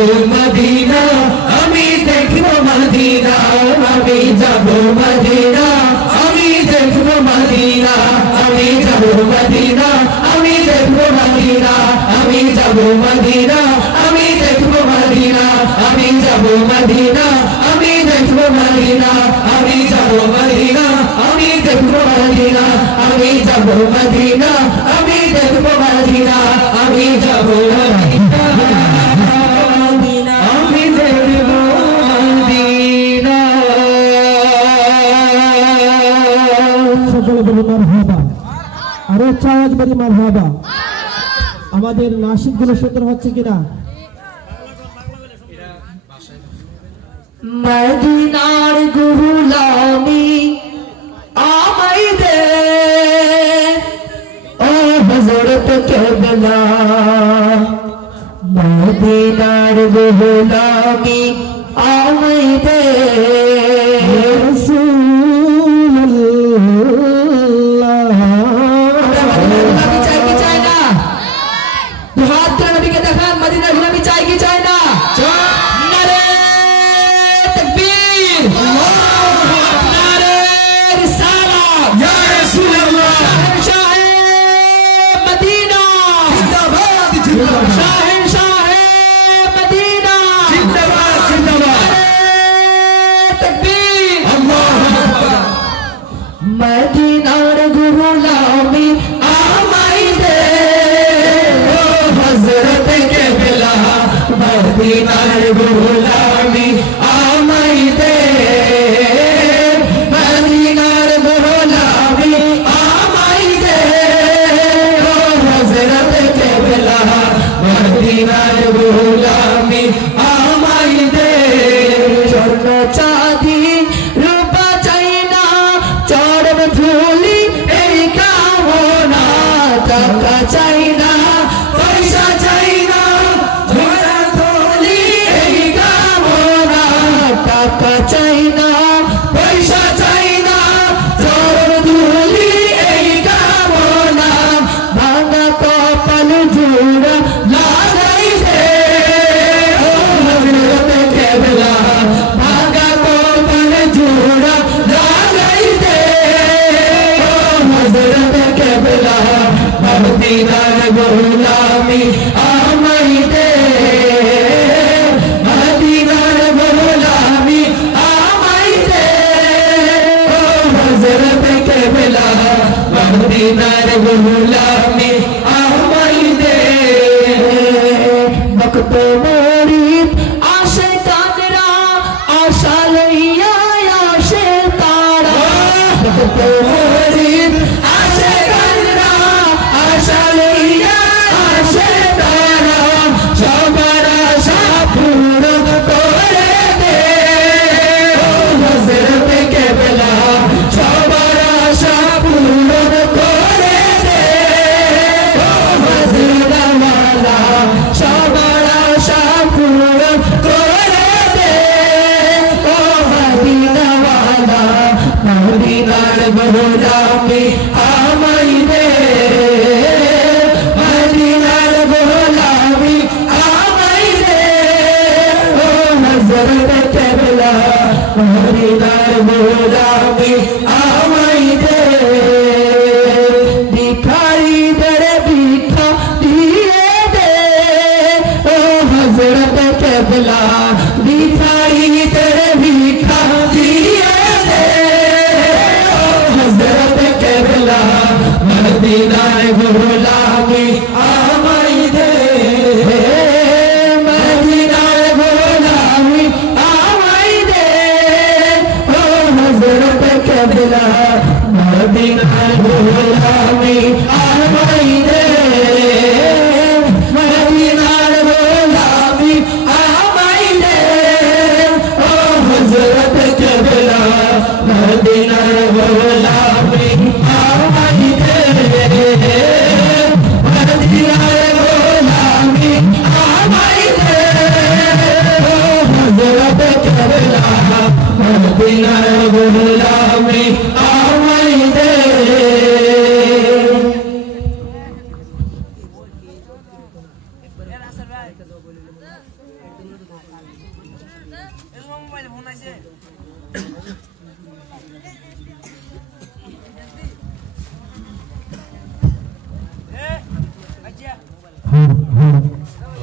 যাবো মদিনা আমি দেখবো মদিনা আমি যাবো মদিনা আমি দেখবো মদিনা আমি যাবো মদিনা আমি দেখবো মদিনা আমি যাবো মদিনা আমি দেখবো মদিনা আমি যাবো মদিনা আমি দেখবো মদিনা আমি যাবো মদিনা আমি দেখবো মদিনা আমি যাবো মদিনা আমি দেখবো মদিনা আমি যাবো মদিনা আমি দেখবো মদিনা। সকলে বলি মারহাবা, আরো চাওয়াজ বলি মারহাবা। আমাদের নাসিকগুলো সুন্দর হচ্ছে কিনা? মদিনার গুলামি আমায় দে ও হযরত কেবলা মদিনার গুলামি আমায় দে রাসূলুল্লাহ। নবী চাই কি চাই না? হাত করে নবীকে দেখান মদিনার গুলামি চাই কি চাই না? মদিনার গুলামি আমায় দে ও হযরত কেবলা মদিনার গুলামি আমায় দে মদিনার গুলামি আমায় দে ও হযরত কেবলা মদিনার গুলামি আমায় দে। স্বর্ণ চাঁদি রূপা চাই না চরণ ধুলি এই কামনা টাকা চাই না পয়সা চাই না ঘোড়া ধুলি এই কামনা টাকা চাই না পয়সা চাই না চরণ ধুলি এই কামনা ভাঙা কপাল জোড়া লাগাই দে ও হযরত কেবলা ভাঙা কপাল জোড়া লাগাই দে ও হযরত কেবলা মদিনার গুলামি আমায় দে মদিনার গুলামি আমায় দে ও হযরত কেবলা মদিনার গুলামি আমায় দে। ভক্ত মুরিদ আসে কাদরা আশা লইয়া আসে তারা ভক্ত মুরিদ আসে কাদরা আশা লইয়া আসে তারা সবার আশা পূরণ করে দে ও হযরত কেবলা সবার আশা পূরণ করে দে ও মদিনা ওয়ালা সবার আশা পূরণ করে দে ও মদিনা ওয়ালা মদিনার গুলামি আমায় দে মদিনার গুলামি আমায় দে ও হযরত কেবলা মদিনার গুলামি আমায় দে। ভিখারিদের ভিক্ষা দিয়ে দে ও হযরত কেবলা ভিখারিদের ভিক্ষা দিয়ে দে ও হযরত কেবলা মদিনার গুলামি আমায় দে মদিনার গুলামি আমায় দে ও হযরত কেবলা মদিনার গুলামি আমায় দে মদিনার গুলামি আমায় দে ও হযরত কেবলা মদিনার গুলামি আমায় দে মদিনার গুলামি আমায় দে ও হযরত কেবলা মদিনার গুলামি আমায় দে।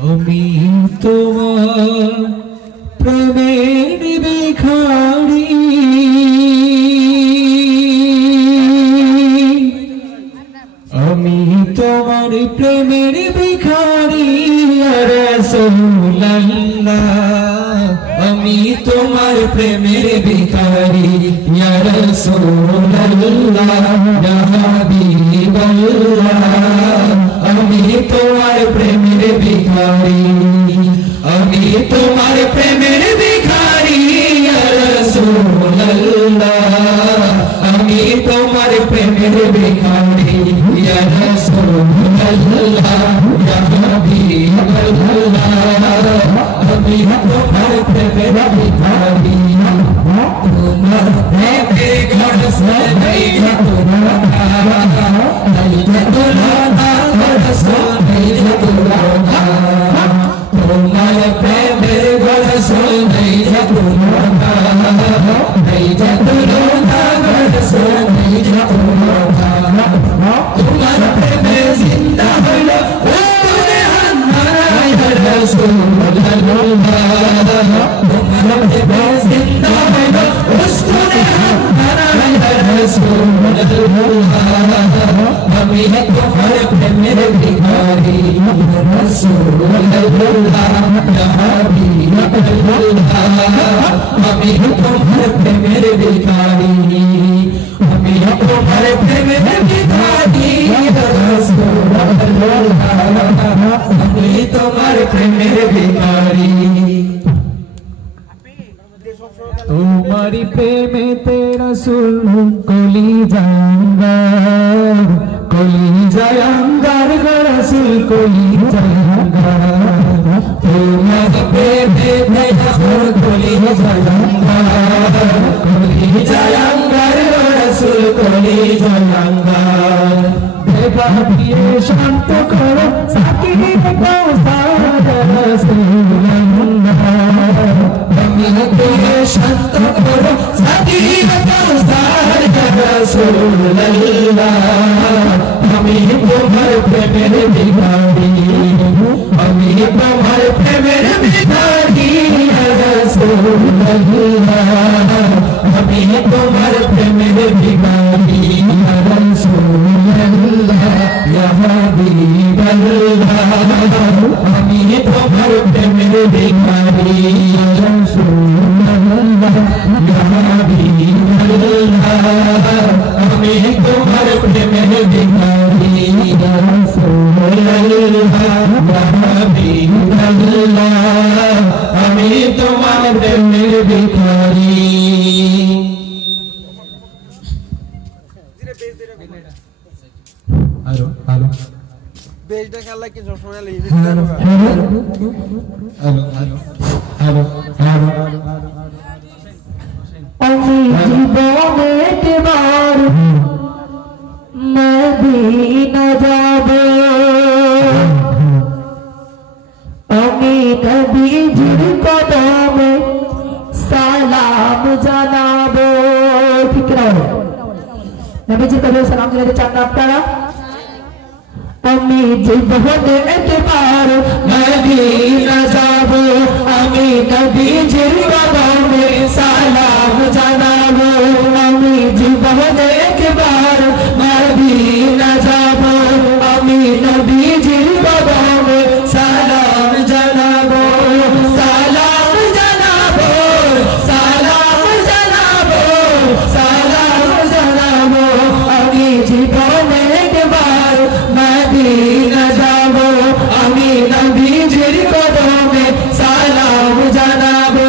আমি তোমার প্রেমের ভিখারি আমি তোমার প্রেমের ভিখারি ইয়া রাসূলুল্লাহ আমি তোমার প্রেমের ভিখারি ইয়া রাসূলুল্লাহ ইয়া হাবিবাল্লাহ আমি তোমার প্রেমের ভিখারি আমি তোমার প্রেমের ভিখারি ইয়া রাসূলুল্লাহ আমি তোমার প্রেমের ভিখারি ইয়া রাসূলুল্লাহ ইয়া হাবিবাল্লাহ আমি তোমার প্রেমের ভিখারি তোমার প্রেমে ঘর সাজাই তোমারা নাই তোলা ঘর সাজাই তোরা তোমার প্রেমের ঘর সাজাই তোরা নাই তোলা ঘর সাজাই তোরা তোমার প্রেমে জিন্দা হলো ওরে হান্নারা ইয়া রাসূলুল্লাহ তোমার প্রেমে জিন্দা হলো ওরে হান্নারা ইয়া রাসূলুল্লাহ আমি তোমার প্রেমের ভিখারি ইয়া রাসূলুল্লাহ ইয়া হাবিবাল্লাহ আমি তোমার প্রেমের ভিখারি আমি তোমার প্রেমের ভিখারি ইয়া রাসূলুল্লাহ আমি তোমার প্রেমের ভিখারি तुम्हारी प्रेमे तेरा सुन कोली जाएंगार रसूल कोली जाएंगार तुम्हारी प्रेमे तेरा सुन कोली जाएंगार रसूल कोली जाएंगार देखा पिए शांत करो साकी को शांत करो साथी बताओ रसूलुल्लाह আমি তোমার প্রেমের ভিখারি আমি তোমার প্রেমের ভিখারি রাসূলুল্লাহ আমি তোমার প্রেমের ভিখারি রাসূলুল্লাহ ইয়া হাবিবাল্লাহ আমি তোমার প্রেমের ভিখারি রাসূলুল্লাহ ইয়া হাবিবাল্লাহ আমি তোমার প্রেমের ভিখারি রাসূলুল্লাহ ইয়া হাবিবাল্লাহ আমি তোমার প্রেমের ভিখারি হ্যালো হ্যালো বেজটা খেলা কি সবসময় লিখে হ্যালো হ্যালো হ্যালো হ্যালো আমি জীবনে একবার মদিনা যাব আমি নবীজির কদমে সালাম জানাবো ঠিক না নবীজির কদমে সালাম জানাতে চান না আপনারা আমি জীবনে একবার মদিনা যাব আমি নবীজির কদমে সালাম জানাবো আমি জীবনে একবার মদিনা যাব আমি নবীজির কদমে সালাম জানাবো সালাম জানাবো সালাম জানাবো সালাম জানাবো আমি জীবনে একবার মদিনা যাব আমি নবীজির কদমে সালাম জানাবো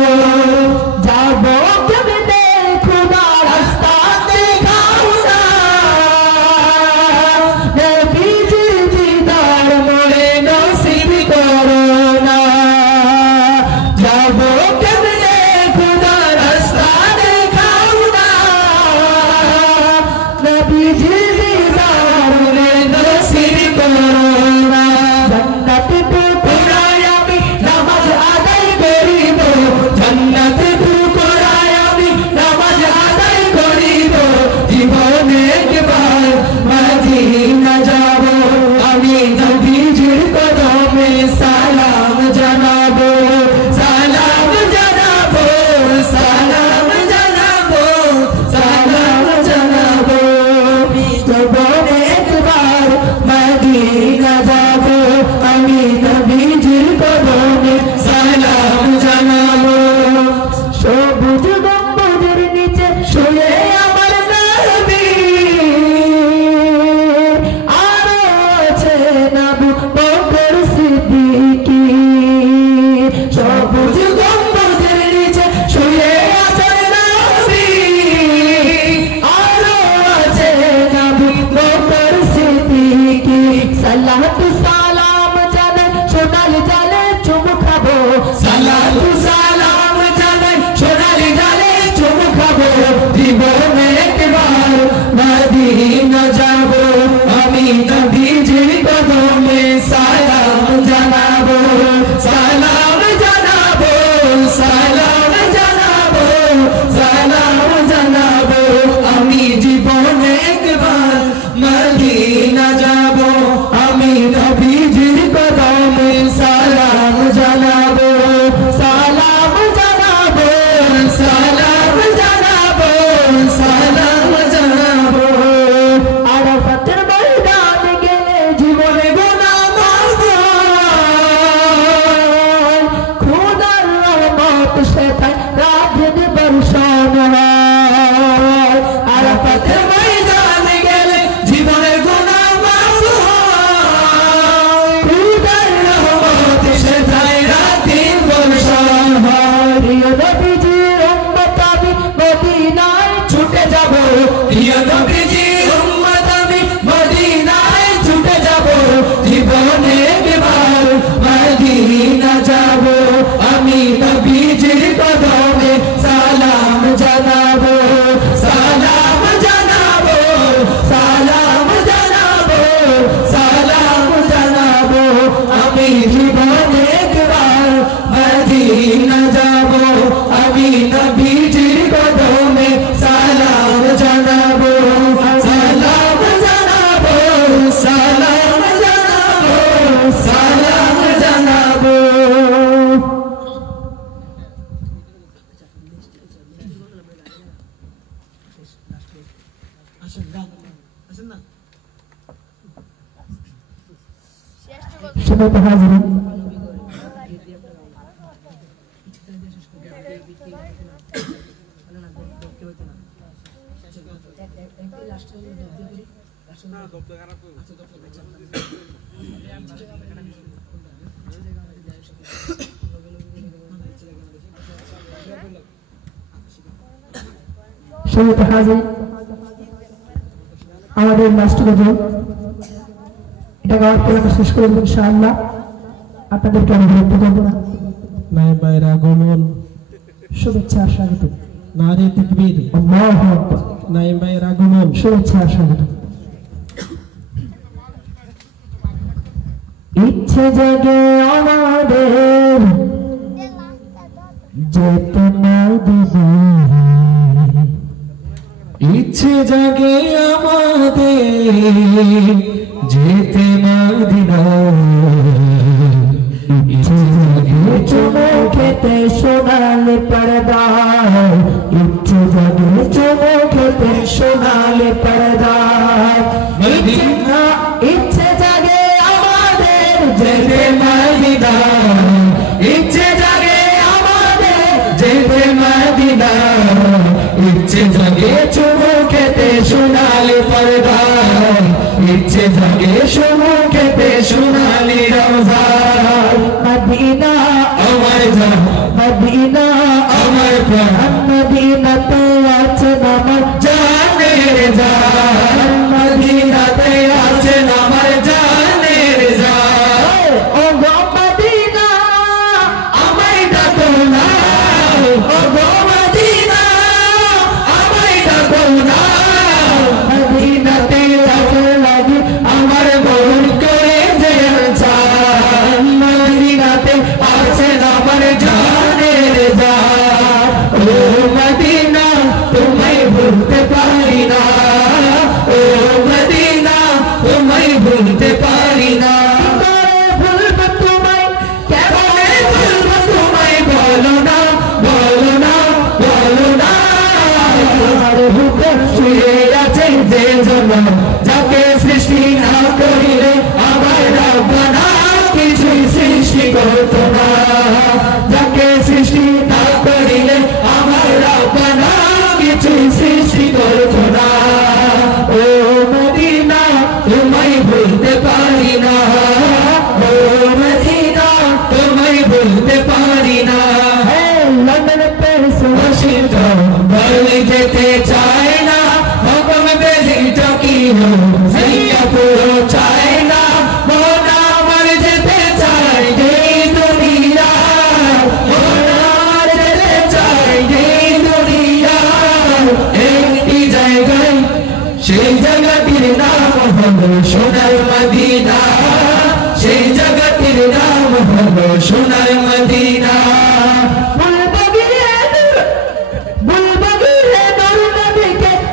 সময় হাজির সময় হাজির আমাদের লাস্ট গজল এটা গাওয়ার পর আমরা শেষ করব ইনশাআল্লাহ আপনাদেরকে আমি বিরক্ত করব না নাই ভাইয়ের আগমন শুভেচ্ছা স্বাগত নারে তাকবীর আল্লাহু আকবার নাই ভাইয়ের আগমন শুভেচ্ছা স্বাগত ইচ্ছে জাগে আমাদের যেতে না দিবে ইচ্ছে জাগে আমাদের যেতে মদিনা ইচ্ছে জাগে চুমুকেতে সোনালি পর্দা ইচ্ছে জাগে চুমুকেতে সোনালি পর্দা মদিনা ইচ্ছে জাগে আমাদের যেতে মদিনা ইচ্ছে জাগে আমাদের যেতে মদিনা ইচ্ছে জাগে চুমুকেতে সোনালি পর্দা ইচ্ছে জাগে চুমুকেতে সোনালি রওজা মদিনা আমার জান মদিনা আমার প্রাণ মদিনাতে আছে আমার জানের জান মদিনাতে আছেন আমার জানের জান ও গো মদিনা আমায় ডাকো না ও গো মদিনা আমায় ডাকো না মদিনাতে যাওয়ার লাগে আমার মন করে যে চান মদিনাতে আছেন আমার জানের জান ও মদিনা তোমায় ভুলতে পারি না ও মদিনা তোমায় ভুলতে পারি না ভুলব তোমায় কেমনে ভুলবো তোমায় বলো না বলো না বলো না তোমার হুকুম শুয়ে আছে যে জন যাকে সৃষ্টি না করিলে আমার রব্বানা কিছুই সৃষ্টি করতো না যাকে সৃষ্টি না করিলে আমার রব্বানা কিছুই সৃষ্টি করতো না ও মদিনা তোমায় ভুলতে পারি না ও মদিনা তোমায় ভুলতে পারি না লন্ডন প্যারিস ওয়াশিংটন বলে যেতে চায় না হুকুম বেশি টোকিও সিঙ্গাপুর চায় না মন আমার যেতে চায় এই দুনিয়া মন আমার যেতে চায় এই দুনিয়া একটি জায়গায় সেই জায়গাটির নাম হলো সোনার মদিনা সেই জায়গাটির নাম হলো সোনার মদিনা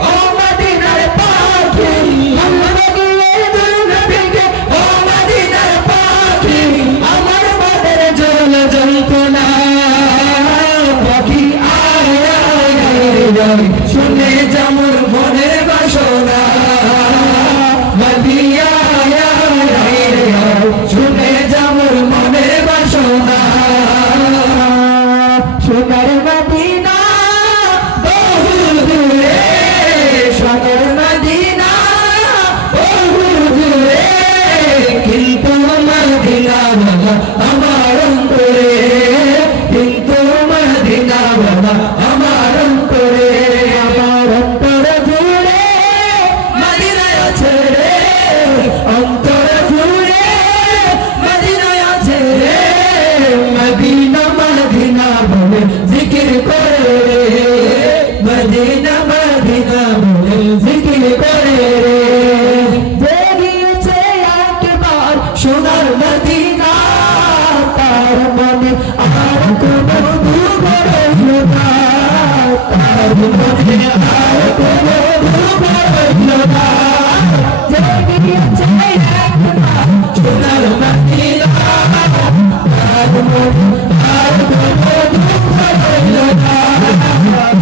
ও মদিনার পাখি ও মদিনার পাখি আমার মনের জল জল্পনা পাখি আয় আয় আয় আয় শুনে যেমন মনের বাসনা মদিয়া আয় আয় আয় আয় শুনে যেমন মনের বাসনা সোনার মদিনা বহু দূরে সোনার মদিনা বহু দূরে কিন্তু মদিনা বাবা আমার অন্তরে কিন্তু মদিনা বাবা আমার অন্তরে আমার অন্তর জুড়ে মদিনায় আছে রে অন্তর জুড়ে মদিনায় আছে রে মদিনা মদিনা বলে জিকির করে রে মদিনা মদিনা বলে জিকির করে রে জেগেছে একবার সোনার মদিনা তার মনে আর কোনো দুঃখ রইল না তার মনে আর কোনো দুঃখ রইল না জেগেছে একবার সোনার মদিনা তার মনে আর কোনো দুঃখ রইল না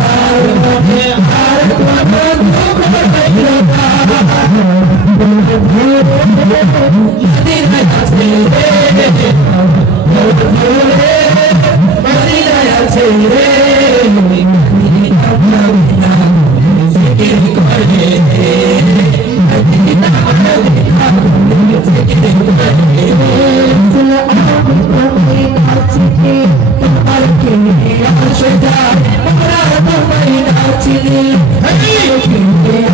তার মনে আর কোনো দুঃখ রইল না মদিনায় আছে রে মদিনায় আছে রে মদিনা মদিনা জিকির করে মদিনা মদিনা জিকির করে তোমার কে আসে যায় মোরা তোমায় নাচিনি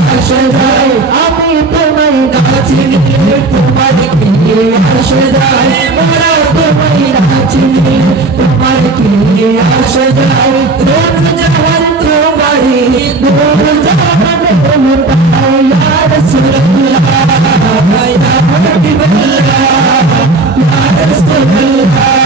আসে যায় আমি তোমায় নাচিনি তোমার কে আসে যায় মোরা তোমায় নাচিনি তোমার কে আসে যায় রোজ জাহান তোমারি দূর জাহান ইয়া রাসূলুল্লাহ ইয়া হাবিবাল্লাহ ইয়া রাসূলুল্লাহ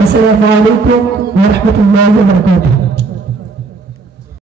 Assalamualaikum warahmatullahi wabarakatuh.